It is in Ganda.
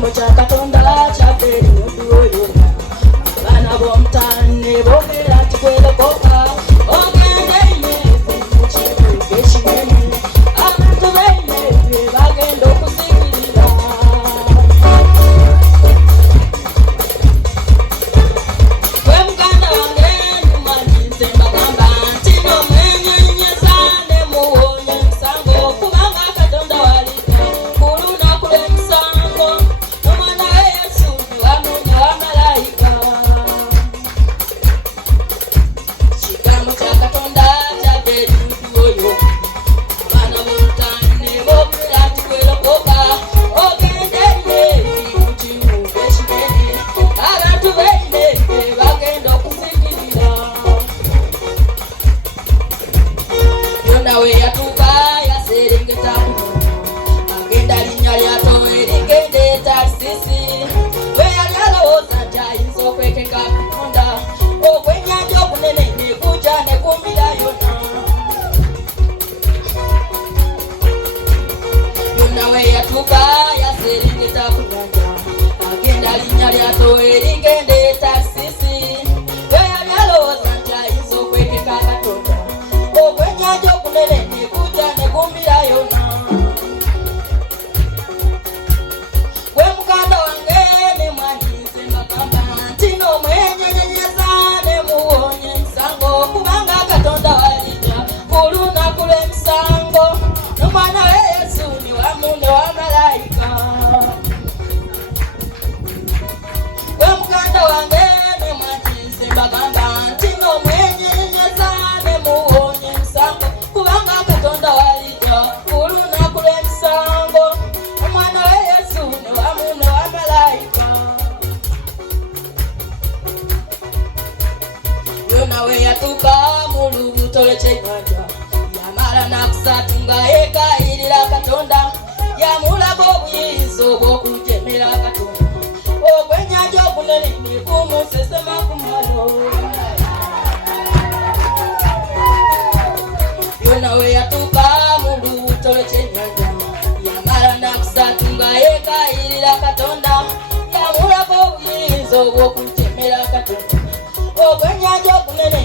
Kigambo kya Katonda kyadde eri muntu oyo. Abaana b'omutane boogera nti gwerokoka. Ogende Yesu mu kibuga ekinene. Abantu b'Yesu bagenda okuzikirira. Gwe muganda wange ntumanyize mbagamba nti n'omwenyenyeza ne muwonya emisango kubanga Katonda w'aliko ku lunaku lw'emisango. Omwana we Yesu ni wamu ne wamalayika. Kigambo kya Katonda kyadde eri muntu oyo. Abaana b'omutane boogera nti gwerokoka. Ogende Yesu mu kibuga ekinene. Abantu b'Yesu bagenda okuzikirira. Yonna we yatuuka yaserengeta agenda linnya lyato erigenda e Tarsisi. We yali alowooza nti ayinza okwekeka Katonda. Ogw'ennyanja ogunene ne gujja ne gumbira yonna. Yonna we yatuuka yaserengeta ku nnyanja agenda linnya lyato erigenda e Tarsisi. We yali alowooza nti ayinza okwekeka Katonda. Ogw'ennyanja ogunene ne gujja ne gumbira yonna. Gwe muganda wange ne mwanyize mbagamba nti n'omwenyenyeza ne muwonya emisango kubanga Katonda w'alijja ku lunaku lw'emisango. N'omwana we Yesu ni wamu ne wamalayika. Gwe muganda wange ne mwanyize mbagamba nti n'omwenyenyeza ne muwonya emisango kubanga Katonda w'alijja ku lunaku lw'emisango. Omwana we Yesu ni wamu ne wamalayika. Yonna we yatuuka mu lubuto lw'ekyennyanja yamala nakusatu nga yeekayirira Katonda. Yamulaga obuyinza obw'okujemera Katonda. Ogw'ennyanja ogunene ne gumusesema ku malo. Yonna we yatuuka mu lubuto lw'ekyennyanja yamala nakusatu nga yeekayirira Katonda. Yamulaga obuyinza obw'okujemera Katonda. Ogw'ennyanja ogunene